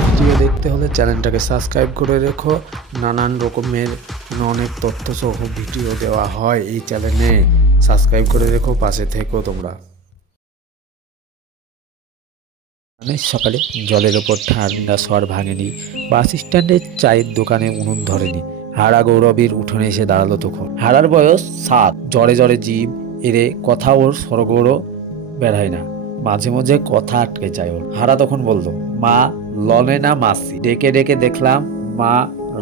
Video দেখতে হলে চ্যানেলটাকে সাবস্ক্রাইব করে রেখো। নানান রকমের অনেক তথ্য সহ ভিডিও দেওয়া হয় এই চ্যানেলে। সাবস্ক্রাইব করে রেখো, পাশে থেকো তোমরা। সকালে জলের ওপর ঠান্ডা স্বর ভাঙেনি, বাস স্ট্যান্ডের চায়ের দোকানে উনুন ধরেনি। হারা গৌরবীর উঠোনে এসে দাঁড়ালো তখন। হারার বয়স 7, জ্বরে জ্বরে জীব এরে কথা ওর সরগোড়ও বেড়ায় না, মাঝে মাঝে কথা আটকে যায় ওর। হারা তখন বলল, মা লনে না মাসি, ডেকে ডেকে দেখলাম মা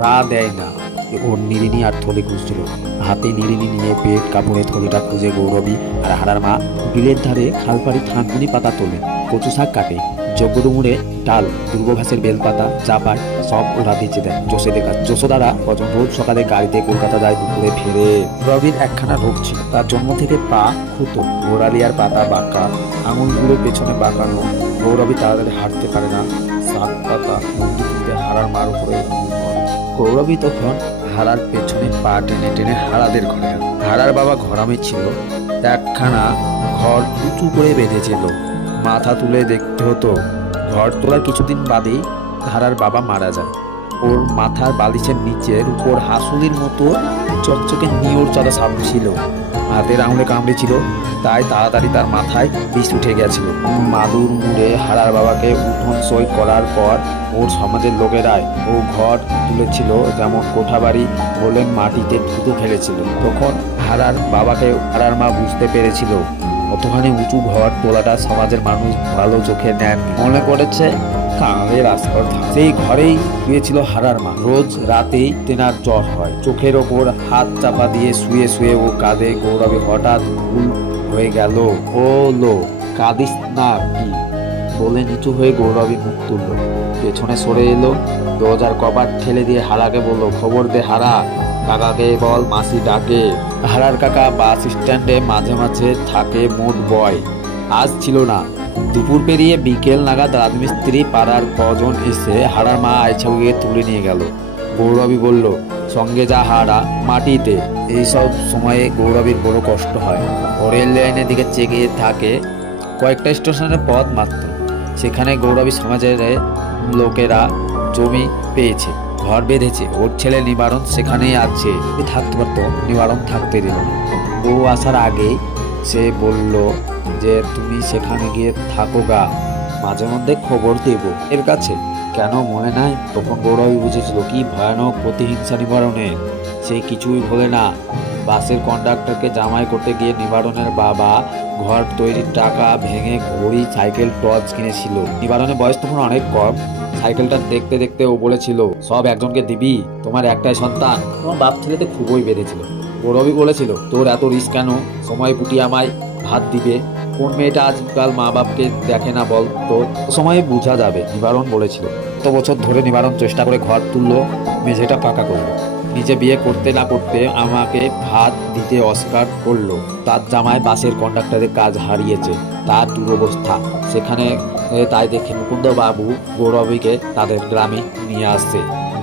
রা দেয় না। ওর নিরিনি আর থলি খুঁজছিল, হাতে নিরিনি নিয়ে পেট কাপড়ে থলিটা খুঁজে গৌরবী আর হারার মা বিলের ধারে খালপাড়ি থানকুনি পাতা তোলে, কচু শাক কাটে, যজ্ঞডুমুরে ডাল, দুর্গঘাসের বেলপাতা যা পায় সব ওরা বেঁচে দেয় যশোদারা রোজ সকালে গাড়িতে কলকাতা যায়, দুপুরে ফেরে। রবির একখানা রোগ ছিল, তার জন্ম থেকে পা খুঁতো, গোড়ালিয়ার পাতা বাঁকা, আঙুলগুলো পেছনে বাঁকানো। গৌরবী তাড়াতাড়ি হাঁটতে পারে না, শাক পাতা বন্ধুদের হারার মার উপরে। গৌরবী তখন হারার পেছনে পা টেনে টেনে হারাদের ঘরে গেল। হারার বাবা ঘরামে ছিল, একখানা ঘর উঁচু করে বেঁধেছিল, মাথা তুলে দেখতে হতো। ঘর তোলার কিছুদিন বাদেই হারার বাবা মারা যায়। ওর মাথার বালিশের নিচের উপর হাসুলির মতো চকচকে নিওর চাঁদা সাপ ছিল, হাতের আঙুলে কামড়ে ছিল, তাই তাড়াতাড়ি তার মাথায় বিষ উঠে গেছিল। মাদুর মুড়ে হারার বাবাকে উঠোন সই করার পর ওর সমাজের লোকেরাই ও ঘর তুলেছিল, যেমন কোঠাবাড়ি বলে মাটিতে ধুতো ফেলেছিল। তখন হারার বাবাকে হারার মা বুঝতে পেরেছিল অতখানি উঁচু ঘর তোলাটা সমাজের মানুষ ভালো চোখে নেন, মনে করেছে কাঁড়ের আস্তর। সেই ঘরেই শুয়েছিল হারার মা। রোজ রাতেই তেনার জ্বর হয়, চোখের ওপর হাত চাপা দিয়ে শুয়ে শুয়ে ও কাঁদে। গৌরবী হঠাৎ ভুল হয়ে গেল, ও লো কাঁদিস না কি বলে নিচু হয়ে গৌরবী মুখ তুলল, পেছনে সরে এলো, দরজার কপাট ঠেলে দিয়ে হারাকে বলল, খবর দে হারা, কাকাকে বল মাসি ডাকে। হারার কাকা বাস স্ট্যান্ডে মাঝে মাঝে থাকে, মোট বয়। আজ ছিল না। দুপুর পেরিয়ে বিকেল নাগাদ রাজমিস্ত্রি পাড়ার কজন এসে হারার মা আইছাকে তুলে নিয়ে গেল। গৌরবী বলল, সঙ্গে যা হারা মাটিতে। এইসব সময়ে গৌরবীর বড় কষ্ট হয়। ও রেল লাইনের দিকে চেয়ে থাকে, কয়েকটা স্টেশনের পথ মাত্র। সেখানে গৌরবী সমাজের লোকেরা জমি পেয়েছে, ঘর বেঁধেছে। ওর ছেলে নিবারণ সেখানেই আছে, থাকতে পারত, নিবারণ থাকতে দিল না। বউ আসার আগেই সে বলল যে তুমি সেখানে গিয়ে থাকো গা, মাঝে মধ্যে খবর দেব এর কাছে। কেন মনে নাই? তখন গৌরবী বুঝেছিল কি ভয়ানক প্রতিহিংসা নিবারণের। সে কিছুই ভোলে না। বাসের কন্ডাক্টরকে জামাই করতে গিয়ে নিবারণের বাবা ঘর তৈরির টাকা ভেঙে ঘড়ি, সাইকেল, টর্চ কিনেছিল। নিবারণের বয়স তখন অনেক কম। সাইকেলটা দেখতে দেখতে ও বলেছিল, সব একজনকে দিবি, তোমার একটাই সন্তান। তোমার বাপ ছেলেতে খুবই বেঁধেছিল। গৌরবী বলেছিল, তোর এত রিস্ক কেন? সময় পুটি আমায় ভাত দিবে। কোন মেয়েটা আজকাল মা বাপকে দেখে না বল তো? সময় বোঝা যাবে। নিবারণ বলেছিল। কত বছর ধরে নিবারণ চেষ্টা করে ঘর তুললো, মেঝেটা পাকা করলো, নিজে বিয়ে করতে না করতে আমাকে ভাত দিতে অস্বীকার করলো। তার জামাই বাসের কন্ডাক্টরের কাজ হারিয়েছে, তার দুরবস্থা সেখানে। তাই দেখে মুকুন্দ বাবু গৌরবীকে তাদের গ্রামে নিয়ে আসছে।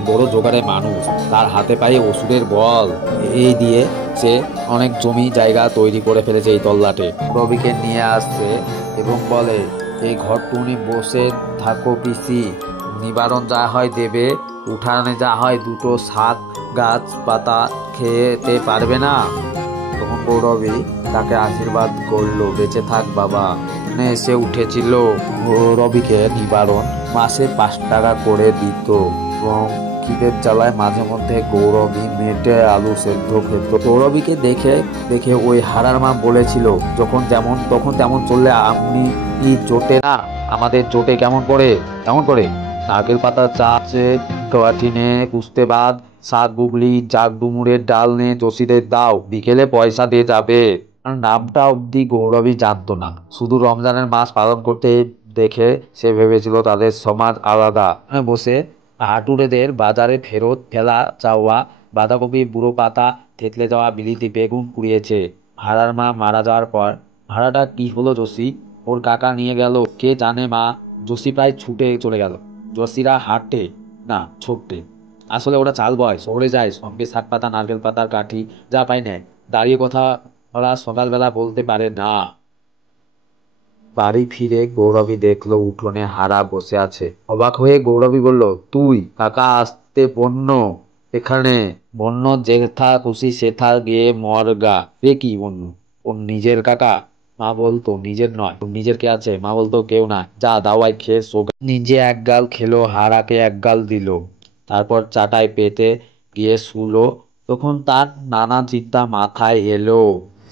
বড় জোগাড়ে মানুষ, তার হাতে পায়ে ওষুধের বল। এই দিয়ে সে অনেক জমি জায়গা তৈরি করে ফেলেছে এই তল্লাটে। গৌরবীকে নিয়ে আসছে এবং বলে, এই ঘরটুনি বসে থাকো পিসি, নিবারণ যা হয় দেবে, উঠানে যা হয় দুটো শাক গাছ পাতা খেতে পারবে না। তখন গৌরবী তাকে আশীর্বাদ করলো, বেঁচে থাক বাবা। এসে উঠেছিল। গৌরবীকে নিবারণ মাসে 5 টাকা করে দিত এবং খিদের জ্বালায় মাঝে মধ্যে গৌরবী মেটে আলু সেদ্ধ খেত। গৌরবীকে দেখে দেখে ওই হারার মা বলেছিল, যখন যেমন তখন তেমন চললে আপনি জোটে না, আমাদের জোটে কেমন করে নারকেল পাতা চাচে কাঠিনে কুস্তে বাদ, শাক গুগলি জাগ ডুমুরের ডাল নে জসিদের দাও, বিকেলে পয়সা দিয়ে যাবে। নামটা অবধি গৌরবী জানতো না। শুধু রমজানের মাস পালন করতে দেখে সে ভেবেছিল তাদের সমাজ আলাদা। বসে হাটুরেদের বাজারে ফেরত ফেলা চাওয়া বাঁধাকপি, বুড়ো পাতা, থেতলে যাওয়া বিলিতি বেগুন কুড়িয়েছে। হারার মা মারা যাওয়ার পর ভাড়াটা কি হলো জসি? ওর কাকা নিয়ে গেল, কে জানে মা। জসি প্রায় ছুটে চলে গেল। জসিরা হাঁটে না, ছোটে। আসলে ওরা চাল বয়, শহরে যায়, সঙ্গে শাক পাতা, নারকেল পাতার কাঠি যা পায় নেয়। দাঁড়িয়ে কথা ওরা সকালবেলা বলতে পারে না। বাড়ি ফিরে গৌরবী দেখলো উঠোনে হারা বসে আছে। অবাক হয়ে গৌরবী বলল, তুই? কাকা আসতে বন্য এখানে? বন্য যেথা খুশি সেথা গিয়ে মরগা। এ কি বন্য? ওর নিজের কাকা? মা বলতো নিজের নয়, ওর নিজের কে আছে? মা বলতো কেউ না, যা দাওয়াই খেয়ে সোগা। নিজে এক গাল খেলো, হারাকে এক গাল দিল, তারপর চাটাই পেতে গিয়ে শুলো। তখন তার নানা চিন্তা মাথায় এলো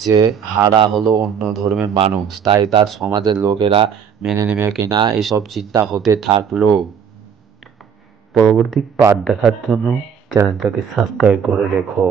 যে হারা হলো অন্য ধর্মের মানুষ, তাই তার সমাজের লোকেরা মেনে নেবে কিনা এসব চিন্তা হতে থাকলো। পরবর্তী পার্ট দেখার জন্য চ্যানেলটাকে সাবস্ক্রাইব করে রেখো।